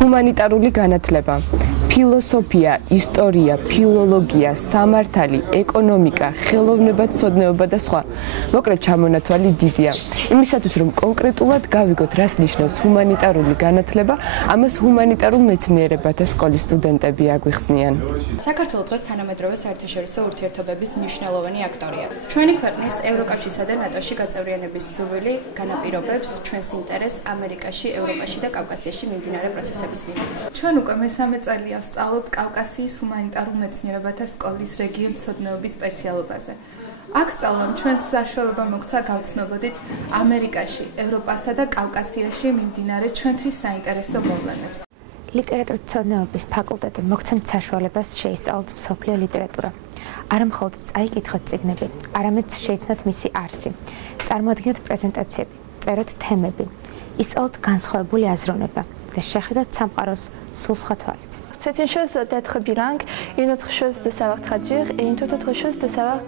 ჰუმანიტარული განათლება, ფილოსოფია, ისტორია, ფილოლოგია, სამართალი, ეკონომიკა, ხელოვნებათმცოდნეობა და სხვა. მოკლედ ჩამონათვალი დიდია. იმისათვის რომ კონკრეტულად გავიგოთ, რას ნიშნავს ჰუმანიტარული განათლება, ამას ჰუმანიტარულ მეცნიერებათა სკოლის სტუდენტები აგვიხსნიან. საქართველოს დღეს თანამედროვე საერთაშორისო ურთიერთობების მნიშვნელოვანი აქტორია. ჩვენი ქვეყნის ევროკავშირსა და ნატოში გაწევრიანების სურვილი განაპირობებს ჩვენს ინტერესს ამერიკაში, ევროპაში და კავკასიაში მიმდინარე პროცესების მიმართ. ჩვენ უკვე მესამე წელია ვსწავლობთ კავკასიის ჰუმანიტარულ მეცნიერებათა სკოლის რეგიონმცოდნეობის სპეციალობაზე. აქ სწავლამ ჩვენს საშუალება მოგცა გავცნობოდით ამერიკაში, ევროპასა და კავკასიაში მიმდინარე ჩვენთვის საინტერესო მოვლენებს. ლიტერატურათმცოდნეობის ფაკულტეტი მოგცემთ საშუალებას შეისწავლოთ მსოფლიო ლიტერატურა. არა მხოლოდ წაიკითხოთ წიგნები, არამედ შეიცნოთ მისი არსი. წარმოადგინოთ პრეზენტაციები, წეროთ თემები, ისწავლოთ განსხვავებული აზროვნება და შეხედოთ სამყაროს სულ სხვა თვალით. C'est une chose d'être bilingue, une autre chose de savoir traduire et une toute autre chose de savoir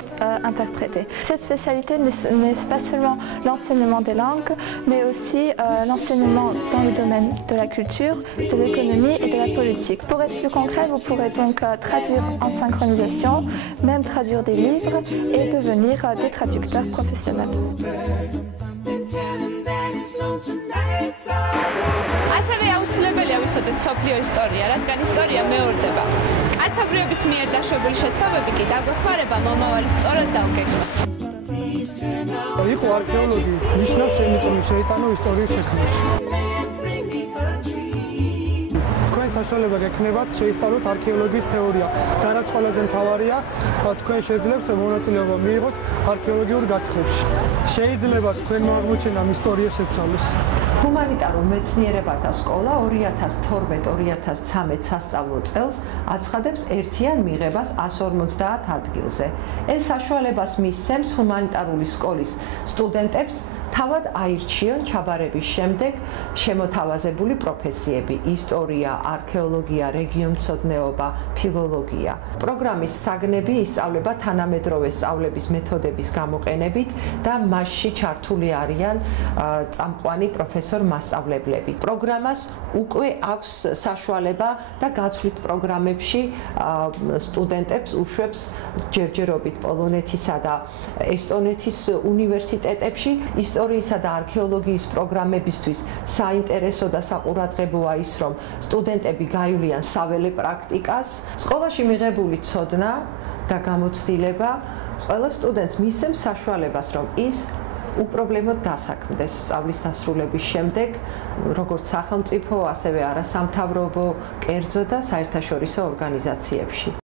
interpréter. Cette spécialité n'est pas seulement l'enseignement des langues, mais aussi l'enseignement dans le domaine de la culture, de l'économie et de la politique. Pour être plus concret, vous pourrez donc traduire en synchronisation, même traduire des livres et devenir des traducteurs professionnels. ასევე აუცილებელია ვიცოდეთ სოფლიო ისტორია, რადგან ისტორია მეორდება. კაცობრიობის მიერ დაშვებული შეცდომები კი დაგვეხმარება მომავალის სწორად დავგეგმოთ. იყო არქეოლოგი, ნიშნავს შემიწომი შეიტანო ისტორიის შექმნაში. თქვენ საშუალება გექნებათ შეისწავლოთ არქეოლოგიის თეორია და რაც ყველაზე მთავარია, თქვენ შეძლებთ მონაწილეობა მიიღოთ არქეოლოგიურ გათხრებში. შეიძლება თქვენმა აღმოჩენამ ისტორია შეცვალოს. ჰუმანიტარულ მეცნიერებათა სკოლა 2012-2013 სასწავლო წელს აცხადებს ერთიან მიღებას 150 ადგილზე. ეს საშუალებას მისცემს ჰუმანიტარული სკოლის სტუდენტებს თავად აირჩიონ ჩაბარების შემდეგ შემოთავაზებული პროფესიები: ისტორია, არქეოლოგია, რეგიონმცოდნეობა, ფილოლოგია. პროგრამის საგნები ისწავლება თანამედროვე სწავლების მეთოდების გამოყენებით და მასში ჩართული არიან წამყვანი პროფესორ-მასწავლებლები. პროგრამას უკვე აქვს საშუალება და გაცვლით პროგრამებში სტუდენტებს უშვებს ჯერჯერობით პოლონეთისა და ესტონეთის უნივერსიტეტებში. ისტორიისა და არქეოლოგიის პროგრამებისთვის საინტერესო და საყურადღებოა ის, რომ სტუდენტები გაივლიან საველე პრაქტიკას. სკოლაში მიღებული ცოდნა და გამოცდილება ყველა სტუდენტს მისცემს საშუალებას, რომ ის უპრობლემოდ დასაქმდეს სწავლის დასრულების შემდეგ, როგორც სახელმწიფო, ასევე არასამთავრობო, კერძო და საერთაშორისო ორგანიზაციებში.